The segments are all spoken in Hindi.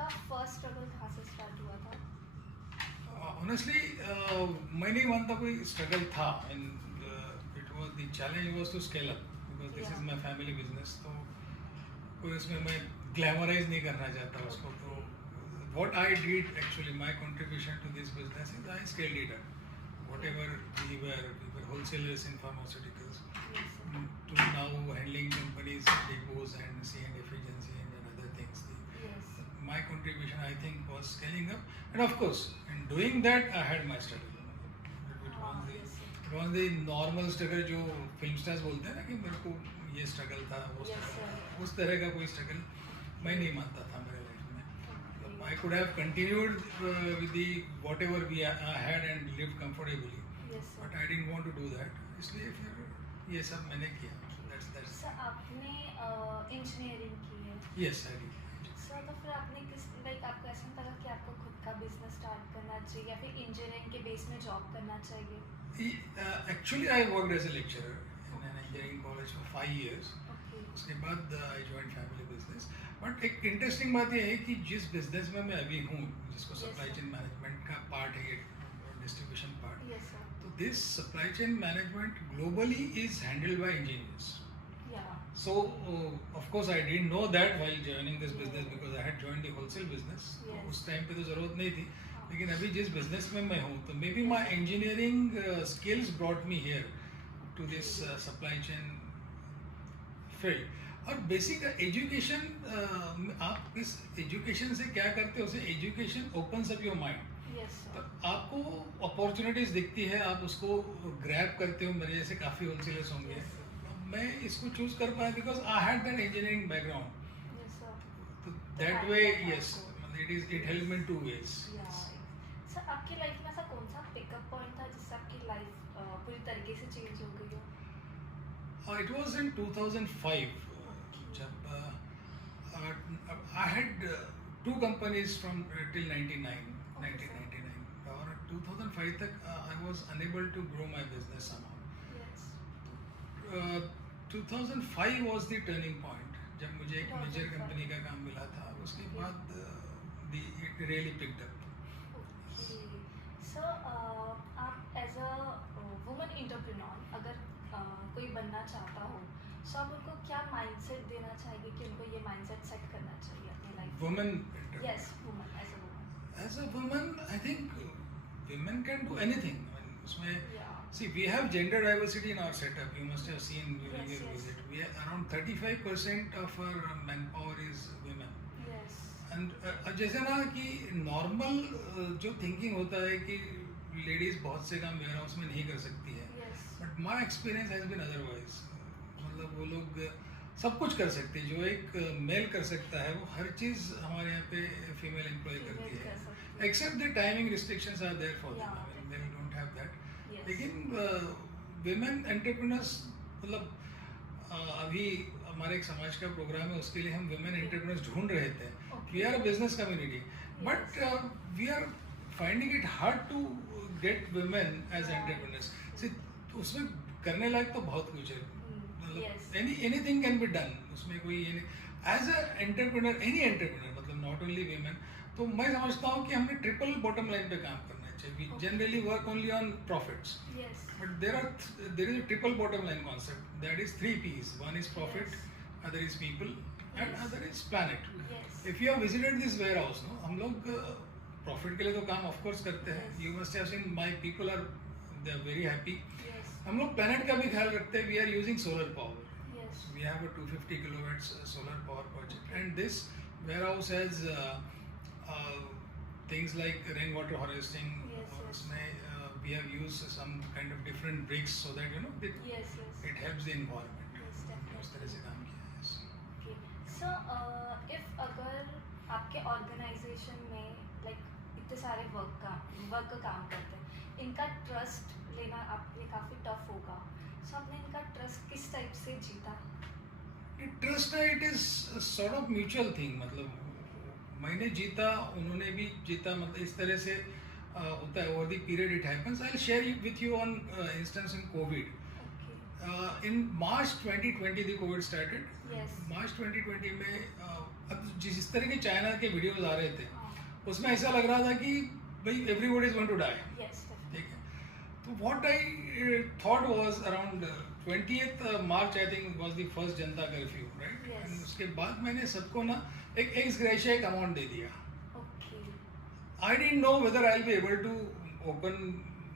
आपका फर्स्ट स्ट्रगल कहाँ से स्टार्ट हुआ था? ऑनेस्टली मैं नहीं मानता कोई स्ट्रगल था and it was the challenge was to scale up because this is Yeah. My family business. तो कोई उसमें मैं ग्लैमराइज नहीं करना चाहता उसको। तो what I did actually, my contribution to this business is I scaled it up. Whatever we were wholesalers in pharmaceuticals Yes, sir. to now handling companies, depots and C&F agency and other things. Yes. My contribution I think was scaling up, and of course in doing that I had my struggle. Yes, sir. It was the normal struggle जो फिल्म स्टार्स बोलते हैं ना कि मेरे को ये स्ट्रगल था वो Yes, struggle था। sir. उस तरह का कोई स्ट्रगल मैं नहीं मानता था मेरे लाइफ में। I could have continued with the whatever we had and lived comfortably, Yes, sir. but I didn't want to do that. इसलिए फिर ये सब मैंने किया। That's सर आपने इंजीनियरिंग की है। yes I did. सर तो फिर आपने किस लाइक आपको ऐसा नहीं लगा कि आपको खुद का बिजनेस स्टार्ट करना चाहिए या फिर इंजीनियरिंग के बेस में जॉब करना चाहिए? Actually I worked as a lecturer in an engineering college for 5 years. Okay. उसके बाद I join family business. But एक इंटरेस्टिंग बात यह है कि जिस बिजनेस में मैं अभी हूँ जिसको Yes, supply sir. Chain management का पार्ट है डिस्ट्रीब्यूशन पार्ट, यस सर. तो this supply chain management globally is handled by engineers. या. So of course I didn't know that while joining this business because I had joined the wholesale business. तो Yes. उस टाइम पे तो ज़रूरत नहीं थी, लेकिन अभी जिस बिजनेस में मैं हूँ तो maybe my engineering skills brought me here to this supply chain field. और बेसिक एजुकेशन, आप इस एजुकेशन से क्या करते हो, उसे education opens up your mind. Yes तो सर. आपको अपॉर्चुनिटीज दिखती है, आप उसको ग्रैब करते हो। मेरे जैसे काफ़ी होलसेलर्स होंगे। मैं इसको चूज कर पाया because I had that engineering background. Yes sir. तो that way yes it help me in 2 ways। Yeah. Sir आपकी लाइफ में ऐसा कौन सा पिकअप पॉइंट था जिससे आपकी लाइफ पूरी तरीके से चेंज हो गई हो? इट वाज इन 2005 जब I had 2 companies from till 1999 और 2005 तक I was enable to grow my business somehow. Yes. 2005 was the turning point जब मुझे एक मेजर 2005 कंपनी का काम मिला था। उसके बाद it really picked up। Okay. Sir आप एज अ वुमन एंटरप्रेन्योर अगर कोई बनना चाहता हो सो आप उनको क्या माइंडसेट देना चाहेंगे कि उनको ये माइंडसेट सेट करना चाहिए अपनी life? Women yes woman as a woman. as a woman I think women can do anything। I mean, उसमें या. see we have gender diversity in our setup, you must have seen during Yes, your yes. visit। We are around 35% of our manpower is women। Yes. And जैसे ना कि नॉर्मल जो थिंकिंग होता है कि लेडीज बहुत से काम वेयर हाउस में नहीं कर सकती है, yes. But my experience has been otherwise. मतलब वो लोग सब कुछ कर सकते हैं जो एक मेल कर सकता है, वो हर चीज़ हमारे यहाँ पे फीमेल एम्प्लॉय करती है, except the timing restrictions are there for Yeah, them, male don't have that. Yes. लेकिन विमेन एंटरप्रेन्योर्स मतलब अभी हमारे एक समाज का प्रोग्राम है, उसके लिए हम विमेन एंटरप्रेन्योर्स ढूंढ रहे थे। Okay. We are a business community but we are finding it hard to get women as entrepreneurs. उसमें करने लायक तो बहुत कुछ है। Yes. Anything can be done. उसमें कोई as a entrepreneur any entrepreneur मतलब नॉट ओनली वीमेन। तो मैं समझता हूँ कि हमने ट्रिपल बॉटम लाइन पे काम करना चाहिए। We generally work only on profits, Yes. But there is a triple bottom line concept, that is 3 P's। One is profit, Yes. other is people and Yes. other is planet। Yes. If you have visited this warehouse, no, हम लोग प्रॉफिट के लिए तो काम ऑफ कोर्स करते हैं। Yes. You must have seen my people are they are very happy. Yes. हम लोग प्लैनेट का भी ख्याल रखते हैं। We are using solar power. Yes. We have a 250 kilowatts solar power project, and this warehouse has things like rainwater harvesting। Yes, और yes. उसमें we have used some kind of different bricks so that Yes. Yes. it helps the environment। Yes, definitely. उस तरह से काम किया है। Yes। Okay. So, if अगर आपके ऑर्गेनाइजेशन में लाइक इतने सारे वर्क का काम करते हैं, इनका ट्रस्ट लेना आपके लिए काफ़ी टफ होगा। सो आपने इनका ट्रस्ट किस टाइप से जीता? ट्रस्ट है, it is sort of mutual thing. मतलब मैंने जीता, उन्होंने भी जीता। मतलब इस तरह से होता है over the period it happens. I will share with you on instance in Covid. Okay. In March 2020 the COVID started. Yes. March 2020 में अब जिस तरह के चाइना के वीडियोस आ रहे थे हाँ. उसमें ऐसा लग रहा था कि भाई everybody is going to die. Yes, definitely. ठीक है. तो what I thought was around 20th March I think was the first Janata curfew, right. Yes. And उसके बाद मैंने सबको ना एक एक्स ग्रेशिया एक अमाउंट दे दिया. Okay. I didn't know whether I will be able to open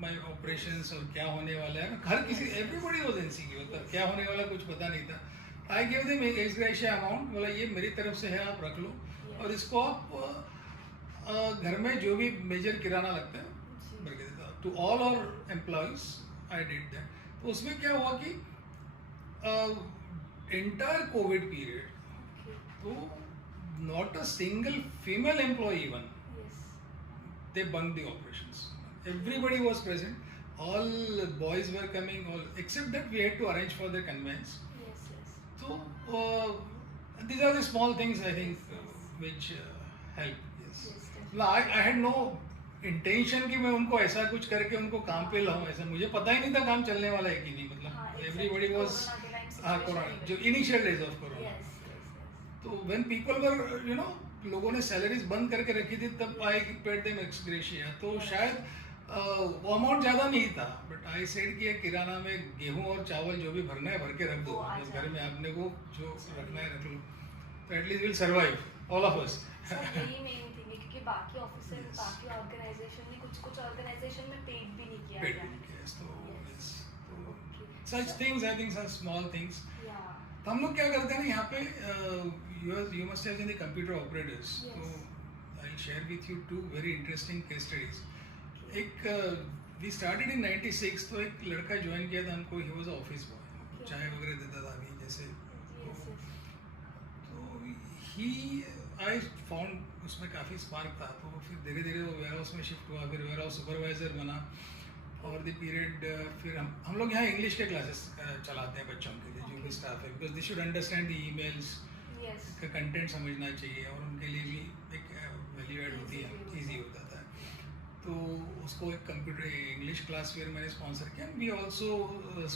my operations और क्या होने वाला है. हर किसी एवरीबॉडी वाज इनसिक्योर था, क्या होने वाला कुछ पता नहीं था. आई गिव देम एक एक्स ग्रेशिया अमाउंट, बोला ये मेरी तरफ से है, आप रख लो और इसको आप घर में जो भी मेजर किराना लगता है जी. भर के देता. To all our employees I did that. तो उसमें क्या हुआ कि एंटायर कोविड पीरियड Okay. तो not a single female employ even Yes. they bunked the operations. Everybody was present. All boys were coming, all except that we had to arrange for their conveyance. Yes, yes. So these are the small things I think which help. Yes. Yes, definitely. No, I had no intention कि मैं उनको ऐसा कुछ करके उनको काम पे लाऊं. ऐसा मुझे पता ही नहीं था काम चलने वाला है कि नहीं. मतलब हाँ, everybody exactly. was Corona के time हाँ situation कोरोना ही जो वैसी. Initial days of corona. Yes, yes, yes. तो when people were लोगों ने सैलरीज बंद करके रखी थी तब I paid them x gratia. तो शायद वो अमाउंट ज़्यादा नहीं था, बट आई सेड कि ये किराना में गेहूं और चावल जो भी भरना है भर के रख दो. वो आ बस जाए. घर में आपने को जो रखना है रख लो. तो at least will survive all of us. Sir यही मेन थिंग है क्योंकि बाकी ऑफिस में Yes. बाकी ऑर्गेनाइजेशन में कुछ ऑर्गेनाइजेशन में पेड भी नहीं किया पेड गया. तो Yes. तो Okay. Such things I think such small things. Yeah. तो हम लोग क्या करते हैं ना यहाँ पे you must have seen the computer operators. Yes. तो I share with you two very interesting case studies. Okay. एक वी स्टार्टेड इन 96. तो एक लड़का ज्वाइन किया था हमको. He was office boy, Okay. चाय वगैरह देता था अभी जैसे. Yes, yes. तो ही आई फाउंड उसमें काफ़ी स्पार्क था. तो फिर धीरे धीरे वो वेयर हाउस में शिफ्ट हुआ, फिर वेयर हाउस सुपरवाइजर बना. और द पीरियड फिर हम लोग यहाँ इंग्लिश के क्लासेस चलाते हैं बच्चों के लिए जो भी स्टाफ है, because they should understand the emails Yes. का कंटेंट समझना चाहिए और उनके लिए भी एक वैल्यू ऐड होती है, ईजी हो जाता है. तो उसको एक कंप्यूटर इंग्लिश क्लास फिर मैंने स्पॉन्सर किया. We also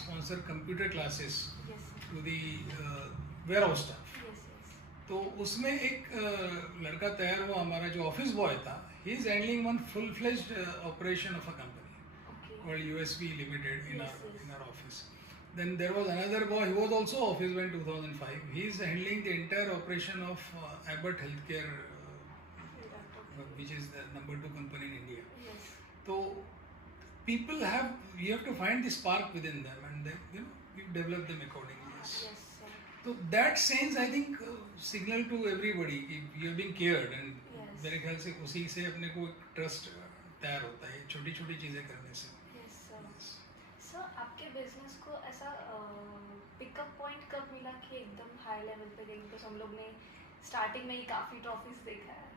sponsor computer classes Yes. To the warehouse staff. Yes, yes. तो उसमें एक लड़का तैयार हुआ हमारा जो ऑफिस बॉय था. He is handling one full fledged operation of a company Okay. called USB Limited in Yes, yes. our office. Then there was another boy. He was also office boy in 2005. He is handling the entire operation of Abbott Healthcare, which is the number 2 company in India. Yes. So people you have to find the spark within them, and then you develop them accordingly. Yes. Yes, sir. So that sends, I think, signal to everybody कि you are being cared, and Yes. मेरे ख्याल से उसी से अपने को एक ट्रस्ट तैयार होता है छोटी छोटी चीज़ें करने से. Yes, sir. सर आपके बिजनेस को ऐसा पिकअप पॉइंट कब मिला कि एकदम हाई लेवल पे गई? बिकॉज हम लोग ने स्टार्टिंग में ही काफ़ी ट्रॉफीज देखा है.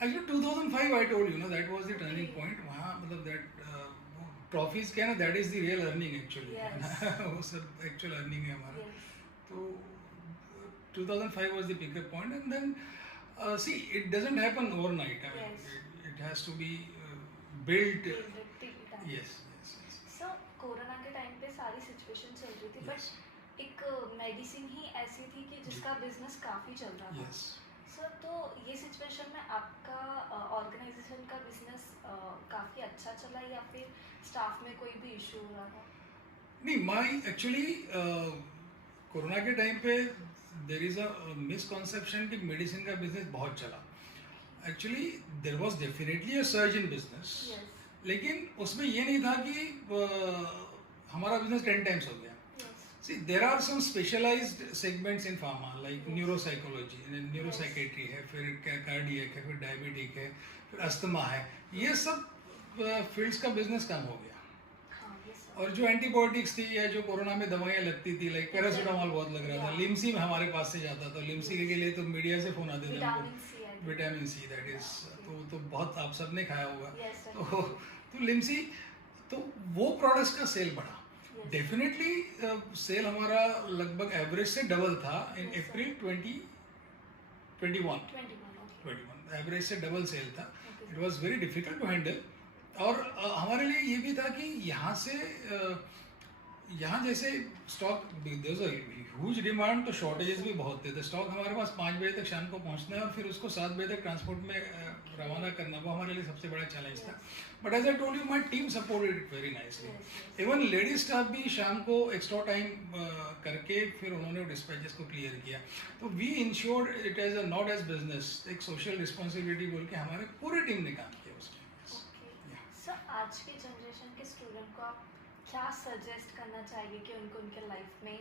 Actually 2005 I told you, that was the turning point. वहाँ मतलब that ट्रॉफीज क्या ना, that is the real earning actually. Yes. वो सब actual earning है हमारा. Yes. तो 2005 was the pickup point, and then see, it doesn't happen overnight. I mean, Yes. it has to be built. Yes. Yes, yes, yes. Sir corona के टाइम पे सारी सिचुएशन चल रही थी, Yes. बट एक मेडिसिन ही ऐसी थी कि जिसका बिजनेस काफ़ी चल रहा था. Yes. सर तो ये सिचुएशन में आपका ऑर्गेनाइजेशन का बिजनेस काफ़ी अच्छा चला या फिर स्टाफ में कोई भी इशू हो रहा था? नहीं, माई एक्चुअली कोरोना के टाइम पे देर इज़ अ मिसकॉन्सेप्शन कि मेडिसिन का बिजनेस बहुत चला. Actually there was definitely a surge in business, Yes. लेकिन उसमें ये नहीं था कि हमारा बिजनेस 10 टाइम्स हो गया. Yes. See, there are some specialized segments in pharma like neuropsychology, neuropsychiatry है, फिर कार्डियक है, फिर डायबिटिक है, फिर अस्थमा है. ये सब फील्ड्स का बिजनेस कम हो गया. हाँ, yes, sir. और जो एंटीबायोटिक्स थी या जो कोरोना में दवाइयाँ लगती थी, लाइक पैरासीटामोल बहुत लग रहा था, Yeah. लिम्सी हमारे पास से जाता था. लिम्सी के लिए तो मीडिया से फोन आते थे विटामिन हमको. सी है. विटामिन सी, दैट इज, तो बहुत आप सबने खाया होगा. Yes, sir. तो लिम्सी, तो वो प्रोडक्ट्स का सेल बढ़ा. Yes. डेफिनेटली सेल हमारा लगभग एवरेज से डबल था in Yes, sir. April 2021. 21, okay. Average से डबल सेल था. Okay. It was very difficult to handle. और हमारे लिए ये भी था कि यहाँ से यहाँ जैसे स्टॉक ह्यूज डिमांड, तो शॉर्टेजेस भी बहुत थे। तो स्टॉक हमारे पास 5 बजे तक शाम को पहुँचना है और फिर उसको 7 बजे तक ट्रांसपोर्ट में रवाना करना, वो हमारे लिए सबसे बड़ा चैलेंज था। But as I told you, my team supported it very nicely. Even ladies staff भी शाम को एक्स्ट्रा टाइम करके फिर उन्होंने डिस्पैचेस को क्लियर किया। तो we insured it as a not as business, एक सोशल रिस्पॉन्सिबिलिटी बोल के हमारे पूरे टीम ने काम किया उसमें। सर आज के जनरेशन के स्टूडेंट को आप क्या सजेस्ट करना चाहिए कि उनको उनके लाइफ में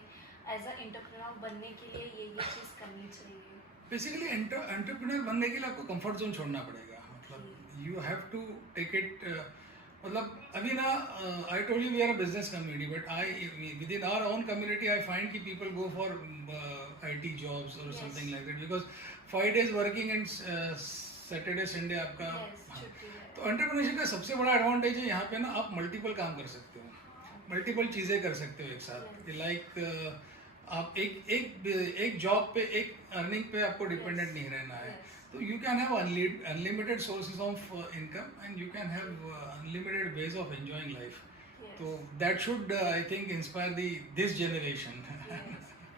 एज अ एंटरप्रेन्योर बनने के लिए ये चीज़ करनी चाहिए? बेसिकली एंटरप्रेन्योर बनने के लिए आपको कंफर्ट जोन छोड़ना पड़ेगा। मतलब you have to take it, मतलब अभी ना I told you we are a business community, but I within our own community I find कि people go for IT jobs और something like that, because 5 days working and Saturday Sunday आपका। तो एंटरप्रेन्योरशिप का सबसे बड़ा एडवांटेज है यहाँ पे ना, आप मल्टीपल काम कर सकते हो, मल्टीपल चीज़ें कर सकते हो एक साथ। लाइक आप एक जॉब पे, एक अर्निंग पे आपको डिपेंडेंट नहीं रहना है। तो you can have unlimited sources of income and you can have unlimited ways of enjoying life. तो that should I think inspire this generation.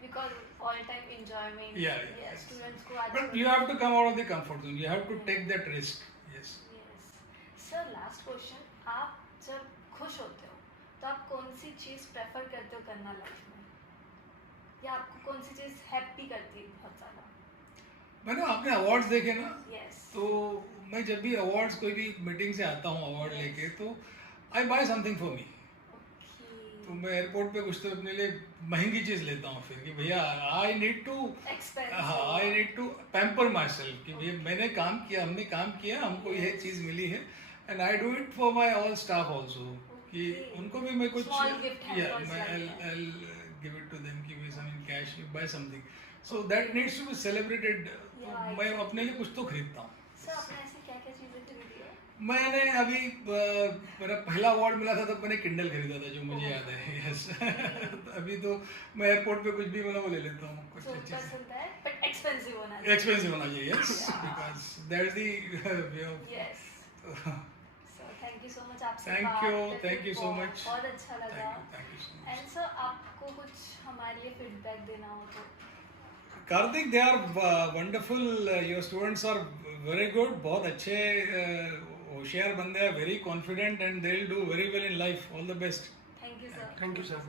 Because all time enjoyment. Yeah. Students को But you have to come out of the comfort zone. You have to take that risk. Yes. Sir, last question. आप जब खुश होते हो तो आप कौन सी चीज़ प्रेफर करते हो करना लाइफ में, या आपको कौन सी चीज़ हैप्पी करती है बहुत ज़्यादा? मैंने आपने अवार्ड्स देखे ना, Yes. तो मैं जब भी अवार्ड्स कोई भी मीटिंग से आता हूँ अवार्ड लेके, तो आई बाय समथिंग फॉर मी। तो मैं एयरपोर्ट पे कुछ तो अपने लिए महंगी चीज़ लेता हूँ फिर, कि भैया I need to pamper myself, कि भैया मैंने काम किया, हमने काम किया, हमको यह चीज़ मिली है, and I do it for my all staff also, कि उनको भी मैं कुछ गिव इट टू देम, कि वे some in cash, you buy something, so that needs to be celebrated. मैं अपने लिए कुछ तो खरीदता हूँ। सर आपने ऐसी क्या क्या चीज़ें खरीदी है? मैंने अभी मेरा पहला अवार्ड मिला था तब मैंने किंडल खरीदा था, जो मुझे याद है। यस। अभी तो मैं एयरपोर्ट पे कुछ भी मिला वो ले लेता हूँ, कुछ अच्छी पसंद है, बट एक्सपेंसिव होना चाहिए। एक्सपेंसिव होना चाहिए, yes, because that's the way of. Yes. So thank you so much, आपसे थैंक यू सो मच, बहुत अच्छा लगा। Thank you so much. And sir आपको कुछ हमारे लिए फीडबैक देना हो तो? Kartik, they are wonderful, your students are very good, बहुत अच्छे होशियार बंदे हैं, very confident, and they will do very well in life. All the best. Thank you sir. Thank you sir.